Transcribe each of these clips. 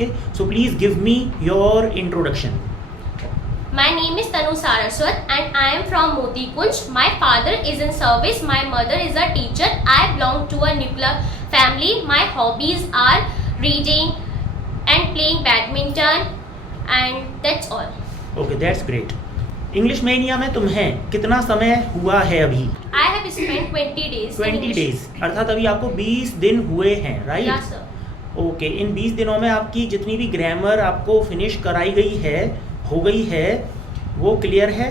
Okay, so please give me your introduction. My name is Tanu Saraswat and I am from Moti Kunj. My father is in service. My mother is a teacher. I belong to a nuclear family. My hobbies are reading and playing badminton, and that's all. Okay, that's great. English mania में तुम्हें कितना समय हुआ है अभी? I have spent 20 days. 20 days, अर्थात अभी आपको 20 दिन हुए हैं, राइट? Yes, sir. ओके, इन 20 दिनों में आपकी जितनी भी ग्रामर आपको फिनिश कराई गई है, हो गई है, वो क्लियर है?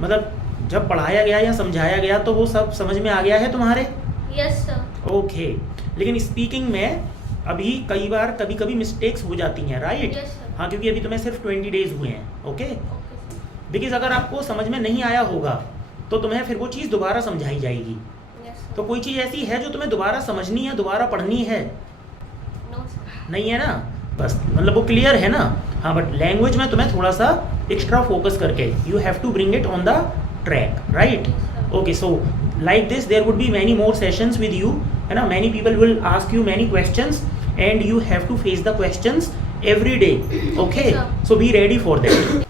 मतलब जब पढ़ाया गया या समझाया गया तो वो सब समझ में आ गया है तुम्हारे? Yes, sir. ओके, लेकिन स्पीकिंग में अभी कई बार कभी कभी मिस्टेक्स हो जाती हैं, राइट? Yes, sir. हाँ, क्योंकि अभी तुम्हें सिर्फ 20 डेज हुए हैं, ओके? Okay, sir. बिकॉज अगर आपको समझ में नहीं आया होगा तो तुम्हें फिर वो चीज़ दोबारा समझाई जाएगी। Yes, sir. तो कोई चीज़ ऐसी है जो तुम्हें दोबारा समझनी है, दोबारा पढ़नी है? No, sir. नहीं है ना? बस मतलब वो क्लियर है ना? हाँ, बट लैंग्वेज में तुम्हें थोड़ा सा एक्स्ट्रा फोकस करके you have to bring it on the track, right? Okay, so like this there would be many more sessions with you, है ना? Many people will ask you many questions and you have to face the questions every day, okay? So be ready for that.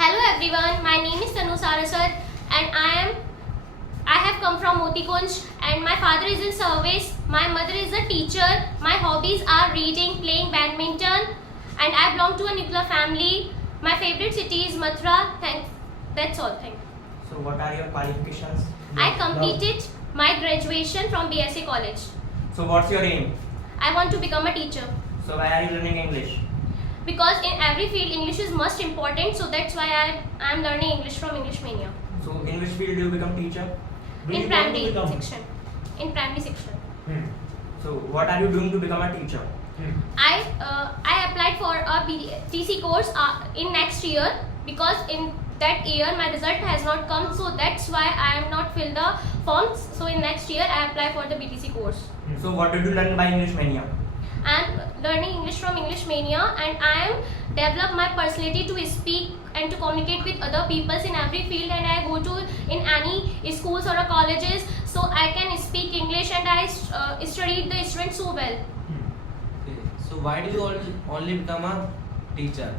Hello everyone, my name is Tanu Saraswat and I have come from Moti Kunj and my father is in service. My mother is a teacher. My hobbies are reading, playing badminton, and I belong to a nuclear family. My favorite city is Mathura. That's all. Thank you. So what are your qualifications? I completed my graduation from BSc College. So what's your aim? I want to become a teacher So why are you learning English? because in every field English is most important. So that's why I am learning English from English Mania. So in which field do you become teacher? In primary section. In primary section. So what are you doing to become a teacher? I applied for a TC course in next year because in that year my result has not come, so that's why I am not filled the forms. So in next year I apply for the BTC course. So what did you learn by English Mania? I am learning English from English Mania and I am develop my personality to speak and to communicate with other peoples in every field, and I go to in any schools or colleges so I can speak English and I studied the students so well. Okay. So why do you only become a teacher?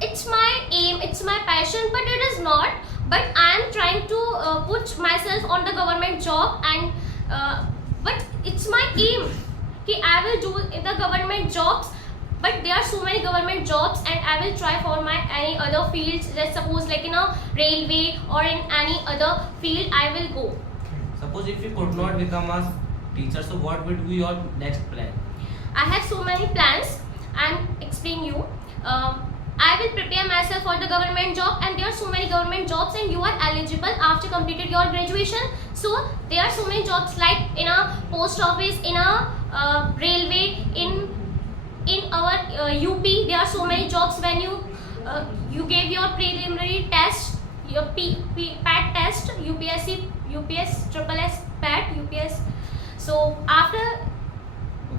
It's my aim, it's my passion, but it is not. But I am trying to put myself on the government job, and but it's my aim कि I will do in the government jobs. But there are so many government jobs, and I will try for my any other fields. Let's suppose like in a railway or in any other field, I will go. Suppose if you could not become a teacher, so what would be your next plan? I have so many plans. I'm explaining you. I will prepare myself for the government job, and there are so many government jobs, and you are eligible after completed your graduation. So there are so many jobs like in a post office, in a railway, in our UP. There are so many jobs when you gave your preliminary test, your PAT test, UPS, triple S PAT, UPS. So after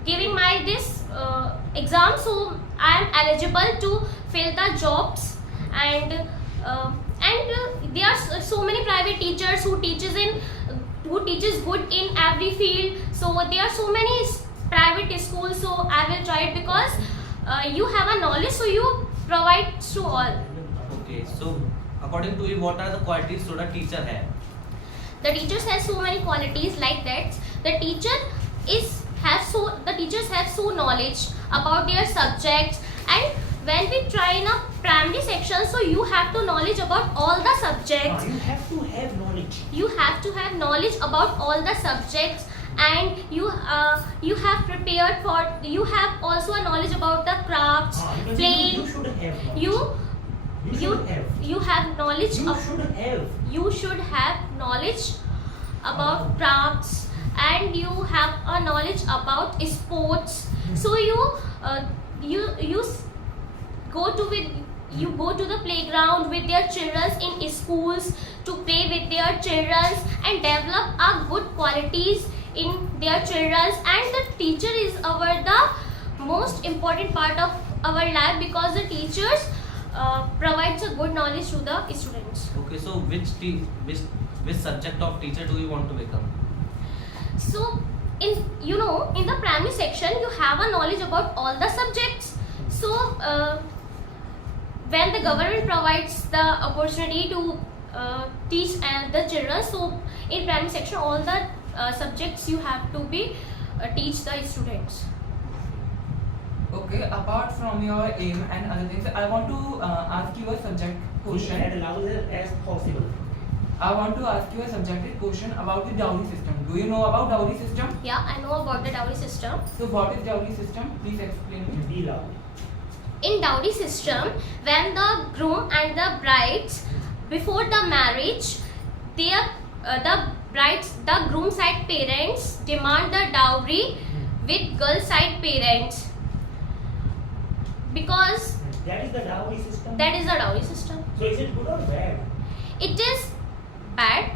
giving my this exam, so I am eligible to fill the jobs, and there are so many private teachers who teaches good in every field. So there are so many private schools, so I will try it because you have a knowledge, so you provide to all. Okay. So according to you, what are the qualities should a teacher have? The teachers have so many qualities like that. The teachers have so knowledge about their subjects, and when we try in a primary section, so you have to knowledge about all the subjects. You have to have knowledge. You have to have knowledge about all the subjects, and you have prepared for. You have also a knowledge about the crafts, Because playing. you should have knowledge. You should have. you have knowledge. You should have. You should have knowledge about crafts, and you have a knowledge about sports. So you go to the playground with their children in schools to play with their children and develop a good qualities in their children. And the teacher is the most important part of our life because the teachers provides a good knowledge to the students. Okay. So which subject of teacher do you want to become? So in the primary section you have a knowledge about all the subjects. when the government provides the opportunity to teach the children, so in primary section all the subjects you have to be teach the students. Okay, apart from your aim and other things, I want to ask you a subject question. As loud as possible. I want to ask you a subjective question about the dowry system. Do you know about dowry system? Yeah, I know about the dowry system. So what is dowry system? Please explain me. Be loud. In dowry system, when the groom and the brides before the marriage, the groom side parents demand the dowry with girl side parents, because That is the dowry system. that is the dowry system. So is it good or bad? It is bad,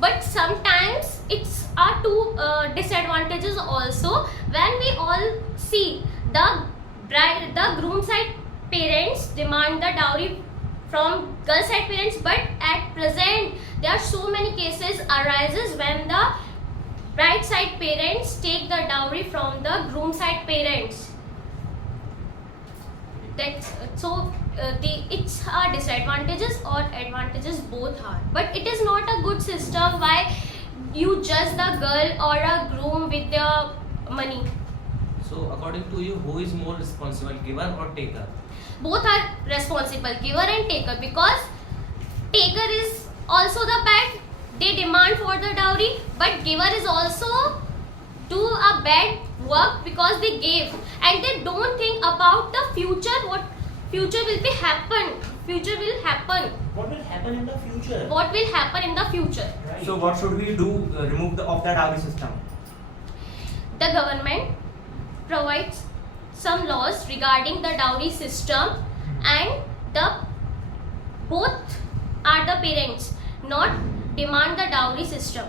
but sometimes it's are two disadvantages also. When we all see the groom side parents demand the dowry from girl side parents, but at present there are so many cases arises when the bride side parents take the dowry from the groom side parents. That's so it's disadvantages or advantages both are, but it is not a good system why you judge the girl or a groom with their money. So according to you, who is more responsible, giver or taker? Both are responsible, giver and taker, because taker is also the bad, they demand for the dowry, but giver is also do a bad work because they gave and they don't think about the future, what future will be happen, future will happen, What will happen in the future? what will happen in the future. Right. So what should we do remove of the dowry system? The government provides some laws regarding the dowry system, and the both are the parents not demand the dowry system.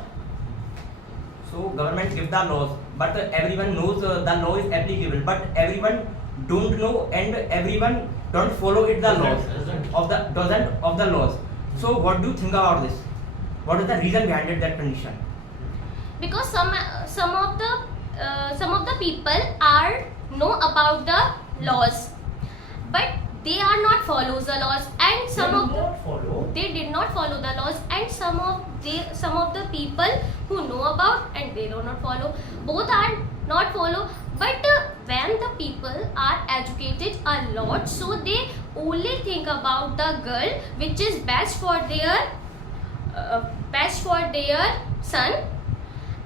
So government give the laws, but everyone knows the law is applicable, but everyone don't know and everyone don't follow it the laws doesn't of the laws. So what do you think about this? What is the reason behind it, that condition? Because some of the people are know about the laws, but they are not follows the laws, and They some do of not follow. they did not follow the laws, and some of the people who know about and they do not follow, both are not follow. But when the people are educated a lot, so they only think about the girl which is best for their son,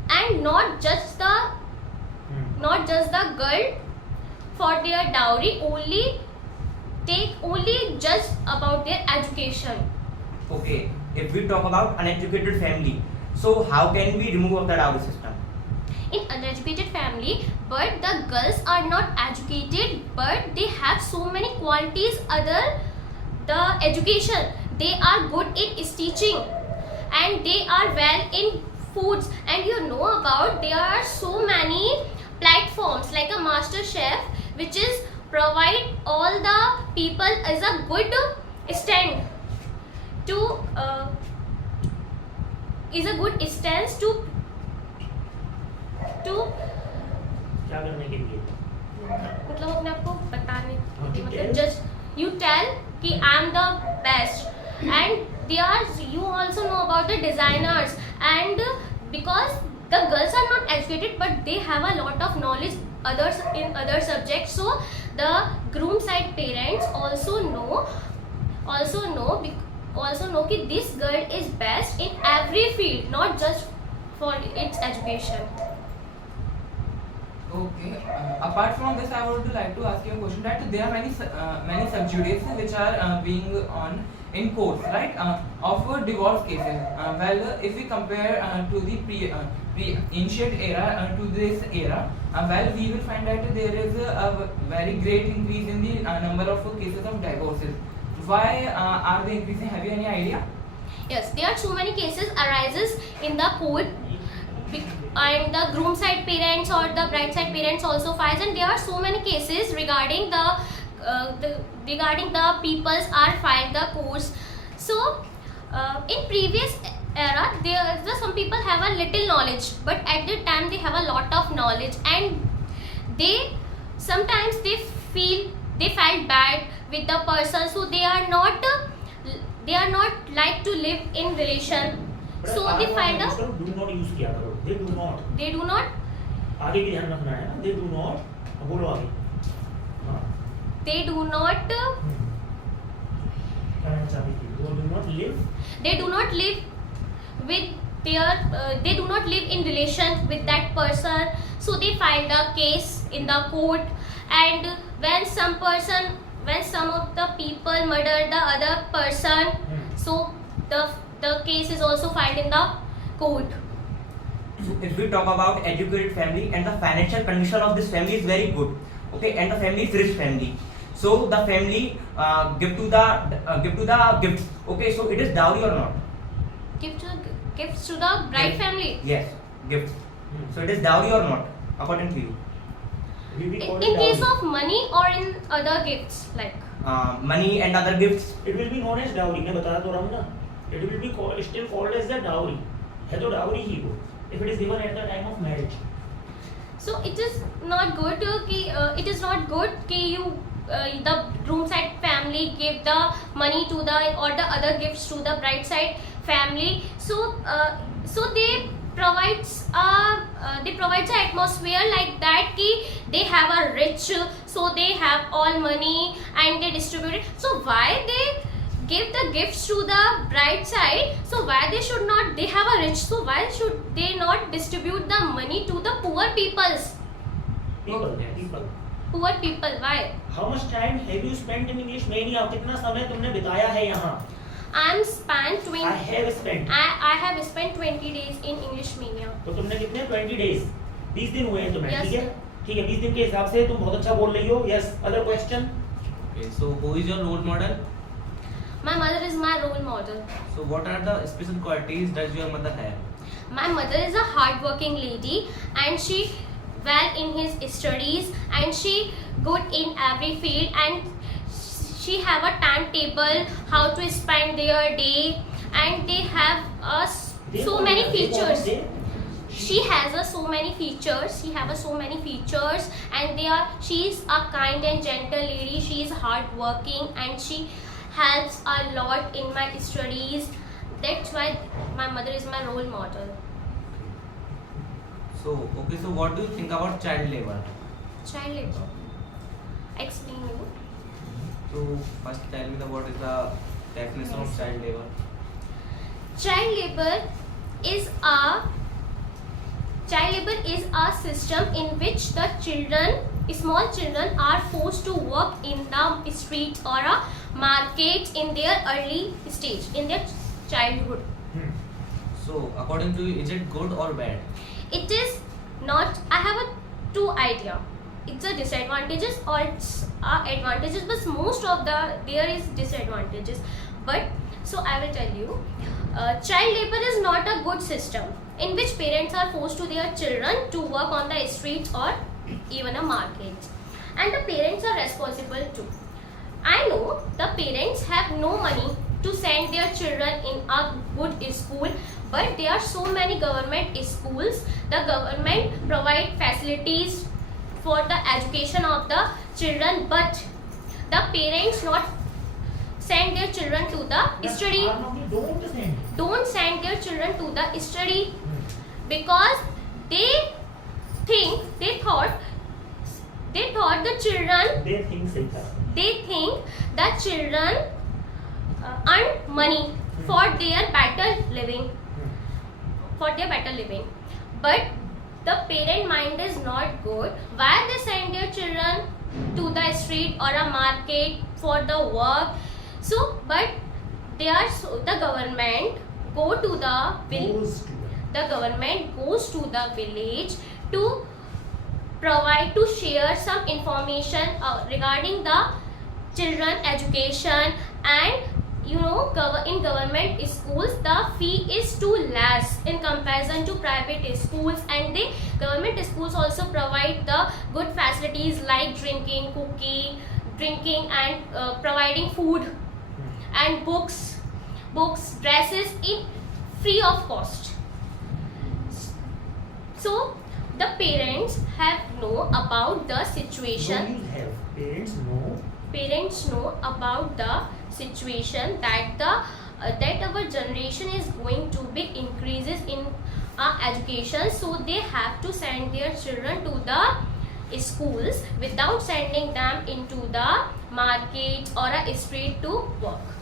and not just the girl for their dowry, only just about their education. Okay, if we talk about uneducated family, so how can we remove of the dowry system? In uneducated family, but the girls are not educated, but they have so many qualities other the education. They are good in stitching and they are well in foods, and you know about there are so many platforms like a master chef which is provide all the people as a good stand to क्या करने के लिए? मतलब अपने आप को बताने हाँ, के to मतलब tell. जस्ट यू टेल कि I am the best, and they are you also know about the designers, and because the girls are not educated but they have a lot of knowledge others in other subjects, so the groom side parents also know कि this girl is best in every field, not just for its education. Okay. Apart from this, I would like to ask you a question that there are many subjudice which are being on in courts, right? Of divorce cases. Well, if we compare to the pre-ancient era to this era, well, we will find that there is a very great increase in the number of cases of divorces. Why are they increasing? Have you any idea? Yes, there are so many cases arises in the court, and the groom side parents or the bride side parents also files, and there are so many cases regarding the peoples are filed the courts. So in previous era some people have a little knowledge, but at the time they have a lot of knowledge, and they sometimes they feel they felt bad with the person, so they are not like to live in relation, so they find a do not use किया करो, they do not आगे भी ध्यान रखना है ना, they do not बोलो आगे हाँ they do not क्या कहना चाहती थी, वो they do not live with their they do not live in relation with that person, so they filed a case in the court. And when some of the people murder the other person, so the case is also filed in the court. So if we talk about educated family and the financial condition of this family is very good, okay, and the family is rich family, so the family give to the gifts, okay, so it is dowry or not? Gifts to the bride family. Yes, gifts. So it is dowry or not, according to you? In case of money or in other gifts, like Money and other gifts. it will be known as dowry, मैं बता तो रहा हूँ ना, it will be still called as the dowry, है तो dowry ही वो, if it is given at the time of marriage. so it is not good it is not good कि you the groom side family give the money to the or the other gifts to the bride side family, so they provides a atmosphere like that कि they have a rich, so they have all money and they distribute it. So why they give the gifts to the bride side, so why they have a rich, so why should they not distribute the money to the poor people, why? How much time have you spent in English Mania? कितना समय तुमने बिताया है यहाँ? I have spent 20 days in English Mania. तो तुमने कितने 20 days 20 दिन हुए हैं तुम्हें, Yes, ठीक है sir. ठीक है 20 दिन के हिसाब से तुम बहुत अच्छा बोल रही हो. Yes, other question. Okay, so who is your role model? My mother is my role model. So what are the special qualities does your mother have? My mother is a hardworking lady and she well in his studies and she good in every field, and she have a timetable how to spend their day, and they have so many features. She has so many features. And she is a kind and gentle lady. She is hardworking and she helps a lot in my studies. That's why my mother is my role model. So okay, so what do you think about child labor? Child labor. Explain me. So first tell me what is the definition of child labor? Child labor is a system in which the small children are forced to work in the streets or a market in their early stage, in their childhood. So according to you, is it good or bad? It is not. I have two idea. It's a disadvantages or it's advantages, but most of there is disadvantages. But so I will tell you, child labor is not a good system in which parents are forced to their children to work on the streets or even a market, and the parents are responsible too. I know the parents have no money to send their children in a good school, but there are so many government schools. The government provide facilities for the education of the children, but the parents not send their children to the study. Don't send their children to the study because they thought the children. They think the children earn money for their better living. But the parent mind is not good. Why they send their children to the street or a market for the work? So, but the government go to the village. The government goes to the village to provide, to share some information regarding the children education. And you know, in government schools the fee is too less in comparison to private schools, and the government schools also provide the good facilities like drinking and providing food and books, dresses in free of cost. So the parents have know about the situation. parents know about the situation that that our generation is going to be increases in education, so they have to send their children to the schools without sending them into the market or a street to work.